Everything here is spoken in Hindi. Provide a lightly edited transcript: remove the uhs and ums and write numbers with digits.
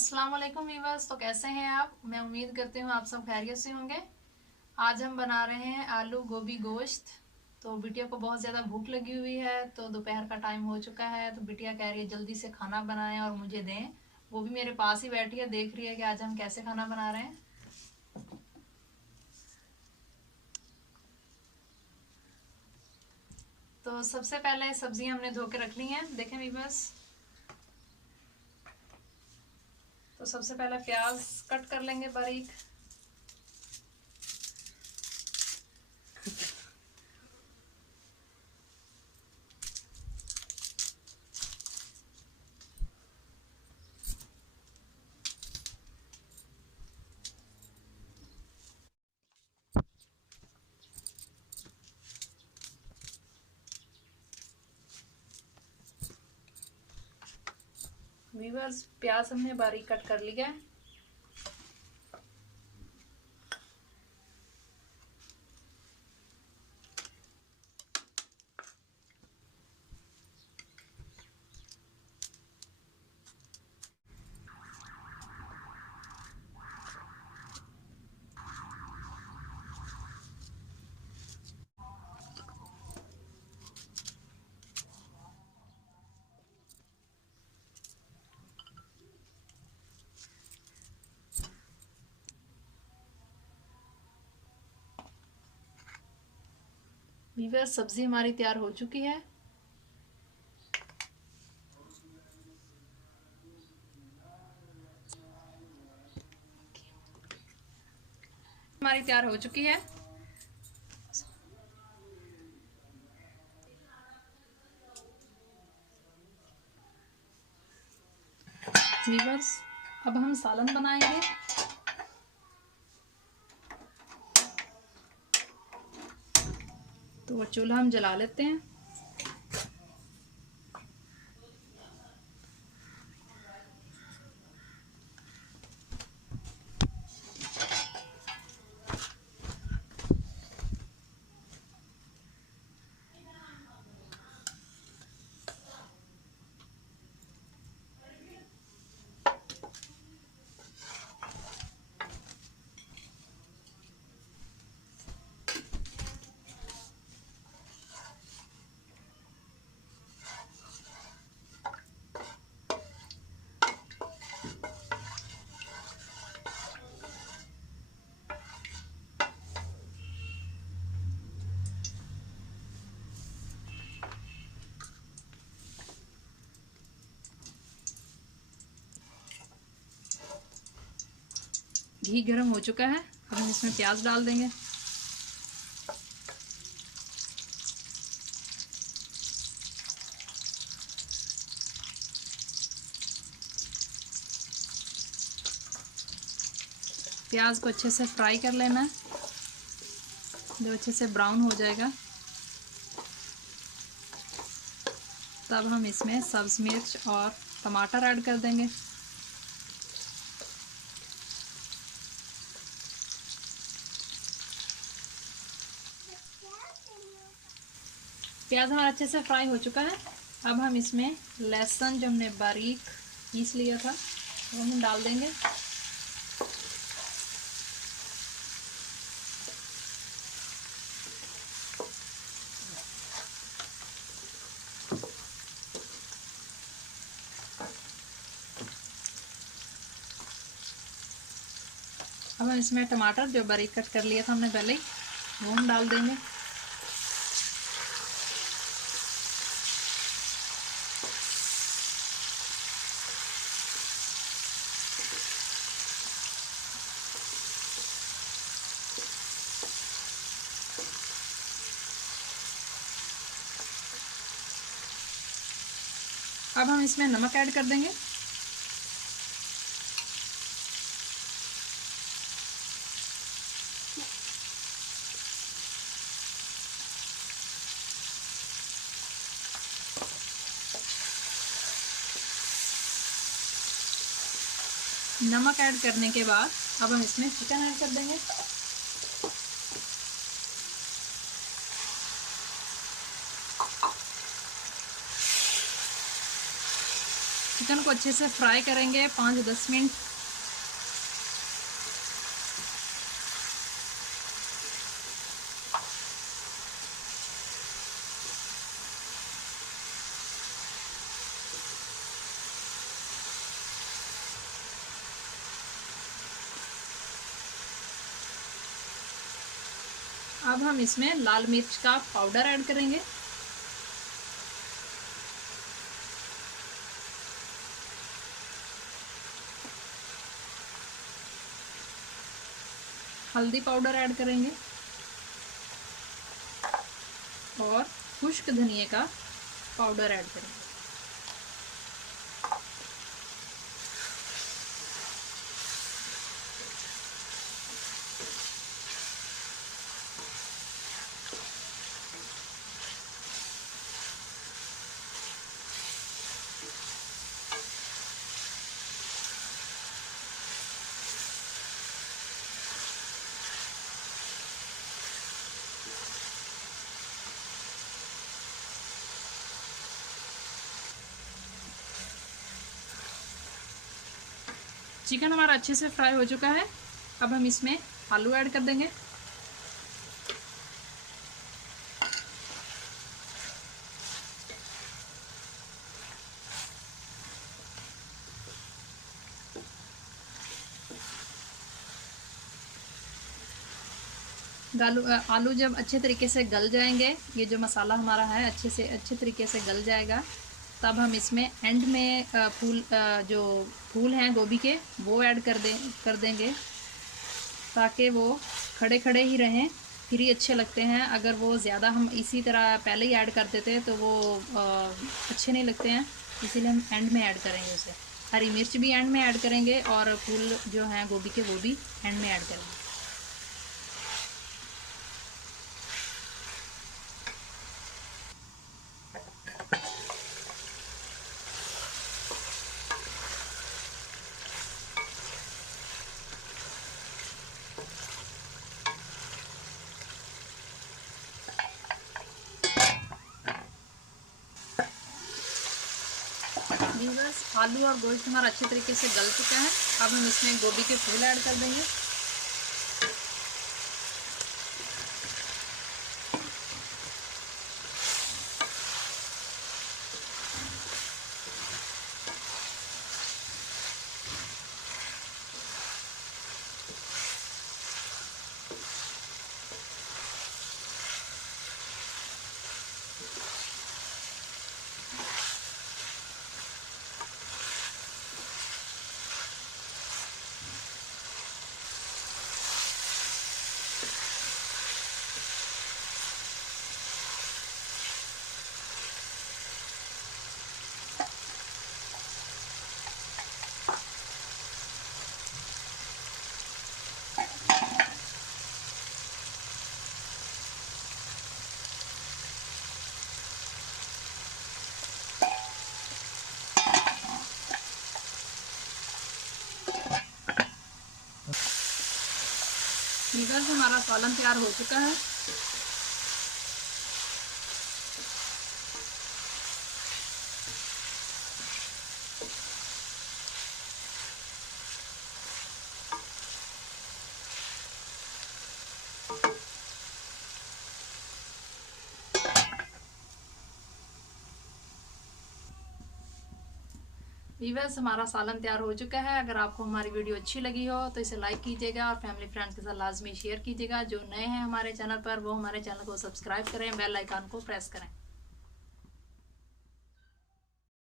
अस्सलाम वालेकुम वीवर्स। तो कैसे हैं आप? मैं उम्मीद करती हूँ आप सब खैरियत से होंगे। आज हम बना रहे हैं आलू गोभी गोश्त। तो बिटिया को बहुत ज़्यादा भूख लगी हुई है, तो दोपहर का टाइम हो चुका है, तो बिटिया कह रही है जल्दी से खाना बनाएं और मुझे दें। वो भी मेरे पास ही बैठी है, देख रही है कि आज हम कैसे खाना बना रहे हैं। तो सबसे पहले सब्जी हमने धो के रख ली हैं, देखें वीवर्स। तो सबसे पहले प्याज कट कर लेंगे बारीक। वीवर्स, प्याज हमने बारीक कट कर लिया है। वीवर्स, सब्जी हमारी तैयार हो चुकी है। हमारी तैयार हो चुकी है। वीवर्स, अब हम सालन बनाएंगे। तो वो चूल्हा हम जला लेते हैं। घी गर्म हो चुका है, अब हम इसमें प्याज डाल देंगे। प्याज को अच्छे से फ्राई कर लेना है, जब अच्छे से ब्राउन हो जाएगा तब हम इसमें सब्ज मिर्च और टमाटर ऐड कर देंगे। प्याज हमारा अच्छे से फ्राई हो चुका है। अब हम इसमें लहसुन जो हमने बारीक पीस लिया था वो हम डाल देंगे। अब हम इसमें टमाटर जो बारीक कट कर लिया था हमने पहले ही, वो हम डाल देंगे। अब हम इसमें नमक ऐड कर देंगे। नमक ऐड करने के बाद अब हम इसमें चिकन ऐड कर देंगे। चिकन को अच्छे से फ्राई करेंगे 5-10 मिनट। अब हम इसमें लाल मिर्च का पाउडर ऐड करेंगे। हल्दी पाउडर ऐड करेंगे और खुश्क धनिया का पाउडर ऐड करेंगे। चिकन हमारा अच्छे से फ्राई हो चुका है। अब हम इसमें आलू ऐड कर देंगे। आलू जब अच्छे तरीके से गल जाएंगे, ये जो मसाला हमारा है अच्छे तरीके से गल जाएगा, तब हम इसमें एंड में जो फूल हैं गोभी के वो ऐड कर देंगे, ताकि वो खड़े खड़े ही रहें, फिर ही अच्छे लगते हैं। अगर वो ज़्यादा हम इसी तरह पहले ही ऐड कर देते हैं तो वो अच्छे नहीं लगते हैं, इसीलिए हम एंड में ऐड करेंगे उसे। हरी मिर्च भी एंड में ऐड करेंगे और फूल जो हैं गोभी के वो भी एंड में ऐड करेंगे। व्यूअर्स, आलू और गोश्त हमारा अच्छे तरीके से गल चुका है। अब हम इसमें गोभी के फूल ऐड कर देंगे। व्यूअर्स, हमारा सालन तैयार हो चुका है। व्यूअर्स, हमारा सालन तैयार हो चुका है। अगर आपको हमारी वीडियो अच्छी लगी हो तो इसे लाइक कीजिएगा और फैमिली फ्रेंड्स के साथ लाजमी शेयर कीजिएगा। जो नए हैं हमारे चैनल पर वो हमारे चैनल को सब्सक्राइब करें, बेल आइकन को प्रेस करें।